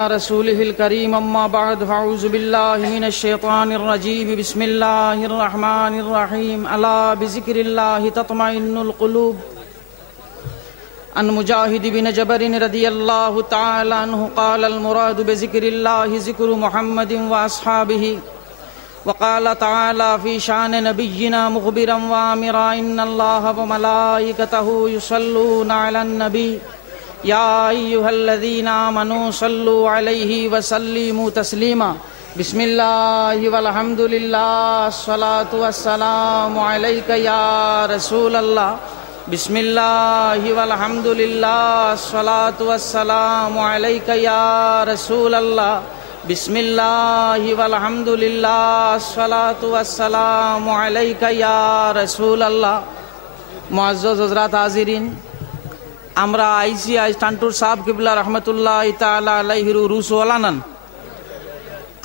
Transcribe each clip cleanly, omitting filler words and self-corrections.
رسوله الكريم أما بعد فأعوذ بالله من الشيطان الرجيم بسم الله الرحمن الرحيم ألا بذكر الله تطمئن القلوب عن مجاهد بن جبر رضي الله تعالى عنه قال المراد بذكر الله ذكر محمد وأصحابه وقال تعالى في شأن نبينا مخبرا وآمرا إن الله وملائكته يصلون على النبي يا أيها الذين آمنوا صلوا عليه وسلموا تسليما بسم الله والحمد لله الصلاة والسلام عليك يا رسول الله بسم الله والحمد لله الصلاة والسلام عليك يا رسول الله بسم الله والحمد لله الصلاة والسلام عليك يا رسول الله মুআজ্জাজ হযরত হাজিরিন, আমরা আইসি আজ টান্টুর সাহেব কিবলা রহমতুল্লাহ তাআলা আলাইহির উরুস ওয়ালানান।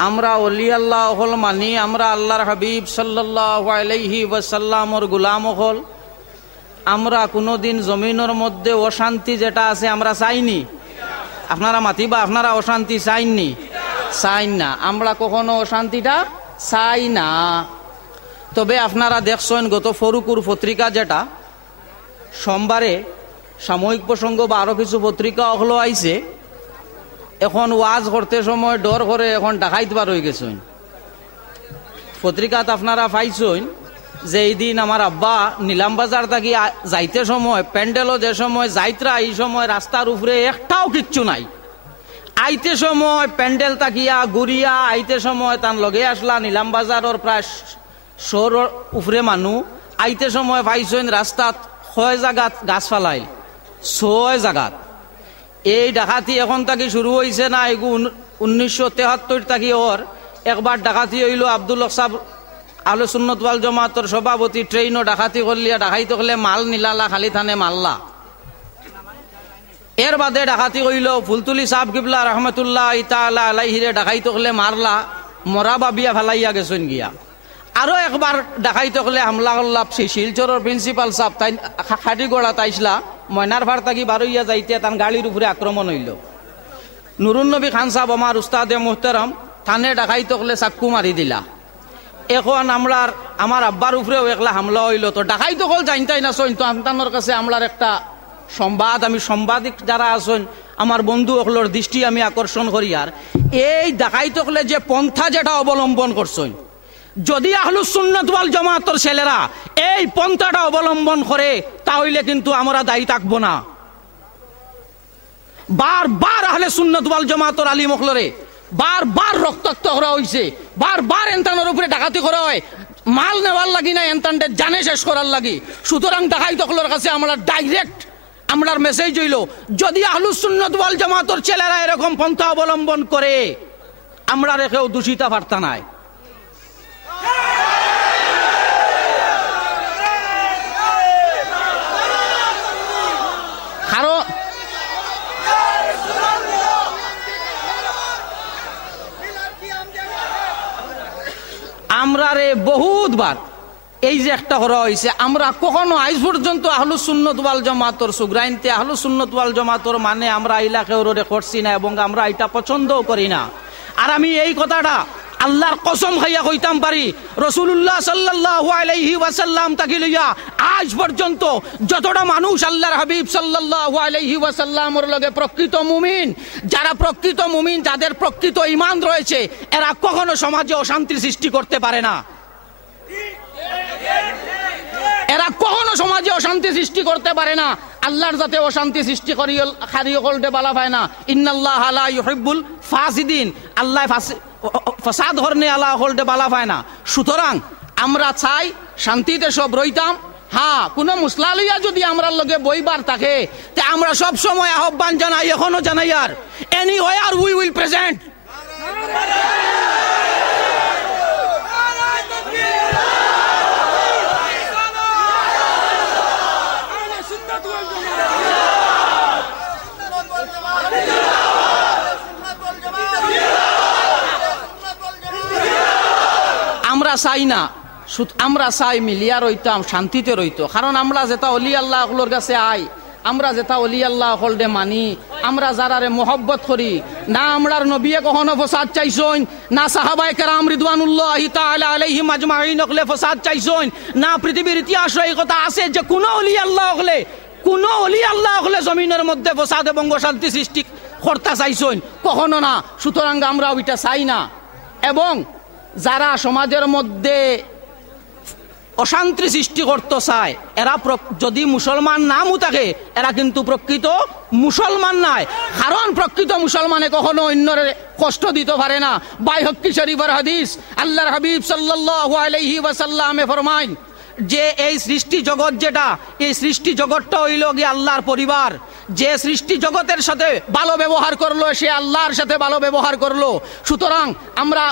আমরা ওলি আল্লাহ হল মানি, আমরা আল্লাহর হাবিব সাল্লাল্লাহু আলাইহি ওয়াসাল্লামর গোলাম হল। আমরা কোনোদিন জমিনের মধ্যে অশান্তি যেটা আছে আমরা চাইনি। আপনারা মাতিবা, আপনারা অশান্তি চাইননি? চাই না, আমরা কখনো অশান্তিটা চাই না। তবে আপনারা দেখছেন গত ফরুকুর পত্রিকা যেটা সোমবারে সাময়িক প্রসঙ্গ বা আরো কিছু পত্রিকা হলো আইছে, এখন ওয়াজ করতে সময় ডর করে এখন ডাকাইত বার হয়ে গেছেন। পত্রিকাত আপনারা পাইছেন যে এই দিন আমার আব্বা নিলাম বাজার থাকি যাইতে সময় প্যান্ডেলও যে সময় যাইত্রা এই সময় রাস্তার উপরে একটাও কিচ্ছু নাই। আইতে সময় প্যান্ডেল তাকিয়া ঘুরিয়া আইতে সময় তার লগে আসলা নিলাম বাজারের প্রায় শোর উপরে মানুষ। আইতে সময় পাইছেন রাস্তাত 6 জায়গাত গাছ ফালাইল, 6 জায়গাত। এই ডাকাতি এখন তাকি শুরু হয়েছে না, এগুলো 1973 তাকি ওর একবার ডাকাতি হইল। আব্দুল হক সাহেব আহলে সুন্নাত ওয়াল জামাতের সভাপতি ট্রেনও ডাকাতি করলিয়া, ডাকাইতে হলে মাল নিলালা, খালি থানে মাল্লা। এর বাদে ডাকাতি হইল ফুলতুলি সাহেব কিবলা রহমতুল্লাহ তাআলা আলাইহিরে ডাকাইতে হলে মারলা, মরা বাবিয়া ফেলাইয়া গেছেন গিয়া। আরো একবার ডাকাইতে হলে হামলা করলা শিলচরের প্রিন্সিপাল সাহেব, তাই খাটিগড়া তাইসলা ময়নার ভার তাকি বারইয়া যাইতে তার গাড়ির উপরে আক্রমণ হইল। নুরুন নবী খান সাহেব আমার উস্তাদে মুহতারাম, থানে ডাকাইতে হলে চাক্কু মারি দিলা। এখন আমার আব্বার উপরেও একলা হামলা হইল। তো ডাকাইতে হল জানতাই না সইন, তো আমতানোর কাছে আমলার একটা সংবাদ, আমি সাংবাদিক যারা আছেন আমার বন্ধু অকলোর দৃষ্টি আমি আকর্ষণ করি। আর এই ডাকাইতে হলে যে পন্থা যেটা অবলম্বন করছেন, যদি আহলুস সুন্নাত ওয়াল জামাতের ছেলেরা এই পন্থাটা অবলম্বন করে তাহলে কিন্তু আমরা দায়ী থাকবো না। বারবার আহলে সুন্নাত ওয়াল জামাতের আলিম ওকলরে বারবার রক্তাক্ত করা হয়েছে, বারবার এনতানোর উপরে ডাকাতি করা হয়, মাল নেওয়ার লাগি না এনতানটে জানে শেষ করার লাগি। সুতরাং ডাকাইত ওকলর কাছে আমরা ডাইরেক্ট আমরার মেসেজ হইল, যদি আহলুস সুন্নাত ওয়াল জামাতের ছেলেরা এরকম পন্থা অবলম্বন করে আমরা রেখেও দূষিতা বার্তা নাই। আমরা রে বহুতবার এই যে একটা করা হয়েছে, আমরা কখনো আজ পর্যন্ত আহলুস সুন্নাত ওয়াল জামাতর সুগ্রাইনতে আহলুস সুন্নাত ওয়াল জামাতর মানে আমরা ইলাকায় করছি না, এবং আমরা এটা পছন্দও করি না। আর আমি এই কথাটা আল্লাহর কসম খাইয়া কইতাম পারি, রাসূলুল্লাহ সাল্লাল্লাহু আলাইহি ওয়াসাল্লাম তাকি লইয়া আজ পর্যন্ত যতটা মানুষ আল্লাহর হাবিব সাল্লাল্লাহু আলাইহি ওয়াসাল্লামের লগে প্রকৃত মুমিন, যারা প্রকৃত মুমিন, যাদের প্রকৃত ঈমান রয়েছে, এরা কখনো সমাজে অশান্তি সৃষ্টি করতে পারে না। এরা কখনো সমাজে অশান্তি সৃষ্টি করতে পারে না। আল্লাহর যাতে অশান্তি সৃষ্টি করিয়ে করতে বালা পায় না। ইন্নাল্লাহা লা ইউহিব্বুল ফাসিদিন, আল্লাহ ফাসাদ করনে আল্লাহ হলতে বালা পায় না। সুতরাং আমরা চাই শান্তিতে সব রইতাম। হ্যাঁ, কোন মুসলা লইয়া যদি আমরা লগে বইবার থাকে তে আমরা সব সময় আহ্বান জানাই, এখনো জানাই, আর এনিওয়্যার উই উইল প্রেজেন্ট। আমরা চাই না, আমরা চাই মিলিয়া রইতাম, শান্তিতে রইতো। কারণ আমরা যেটা অলি আল্লাহর কাছে আই, আমরা যেটা অলি আল্লাহ হলদে মানি, আমরা যারারে মোহব্বত করি, না আমরার নবিয়ে কখনো ফসাদ চাইছইন, না সাহাবায়ে কেরাম রিদওয়ানুল্লাহি তাআলা আলাইহিম আজমাইন হলে ফসাদ চাইছইন, না পৃথিবীর ইতিহাস এই কথা আছে যে কোন অলি আল্লাহ হলে জমিনের মধ্যে ফসাদ এবং অশান্তি সৃষ্টি করতে চাইছইন, কখনো না। সুতরাং আমরা ওইটা চাই না। এবং যারা সমাজের মধ্যে অশান্তি সৃষ্টি করতে চায়, এরা যদি মুসলমান নামও থাকে, এরা কিন্তু প্রকৃত মুসলমান নাই। কারণ প্রকৃত মুসলমানে কখনো অন্যের কষ্ট দিতে পারে না। বাইহক্কি শরীফের হাদিস, আল্লাহর হাবিব সাল্লাল্লাহু আলাইহি ওয়াসাল্লামে ফরমায় যে এই সৃষ্টি জগৎ যেটা, এই সৃষ্টি জগৎটা হইল গিয়ে আল্লাহর পরিবার। যে সৃষ্টি জগতের সাথে ভালো ব্যবহার করলো, সে আল্লাহর সাথে ভালো ব্যবহার করলো। সুতরাং আমরা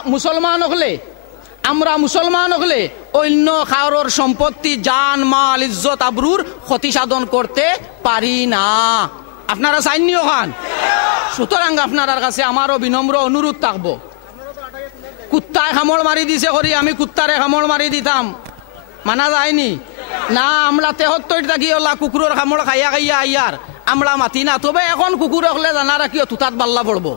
মুসলমান হলে অন্য কারোর সম্পত্তি, জান মাল, ইজ্জত আবরুর ক্ষতি সাধন করতে পারি না। আপনারা চাইনিও খান। সুতরাং আপনার কাছে আমারও বিনম্র অনুরোধ থাকবো, কুত্তায় কামড় মারি দিছে করি আমি কুত্তারে কামড় মারি দিতাম, মানা যায়নি না। আমরা 73 থাকি ওলা কুকুরের কামড় খাইয়া আইয়ার আমরা মাতি না। তবে এখন কুকুর হলে জানা রাখিও তুতাত বাল্লা পড়বো।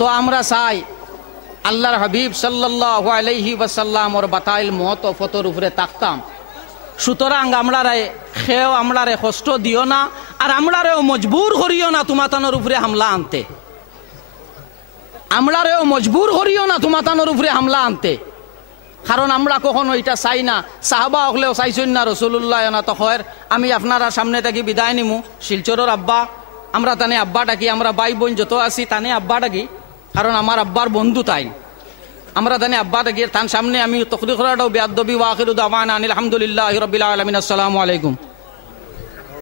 তো আমরা চাই আল্লাহর হাবিব সাল্লাল্লাহু আলাইহি ওয়াসাল্লাম ওর বাতাইল মত ও ফতর উপরে তাকতাম। সুতরাং আমরারে কষ্ট দিও না, আর আমরারেও মজবুর করিও না তোমাতানোর উপরে হামলা আনতে। আমরারেও মজবুর করিও না তোমাতানোর উপরে হামলা আনতে। কারণ আমরা কখনো এটা চাই না। সাহাবা হলেও চাইছেন না, রাসূলুল্লাহ না তো হয় আমি আপনারা সামনে থেকে বিদায় নিমু। শিলচরের আব্বা, আমরা তানে আব্বা ডাকি, আমরা ভাই বোন যত আছি তানে আব্বা ডাকি, কারণ আমার আব্বার বন্ধু তাই। আমরা তানে আব্বা ডাকি, তার সামনে আমি তকরির করাটাও বেয়াদবি। ওয়া আখিরু দাওয়ানা আনিল হামদুলিল্লাহি রাব্বিল আলামিন। আসসালামু আলাইকুম।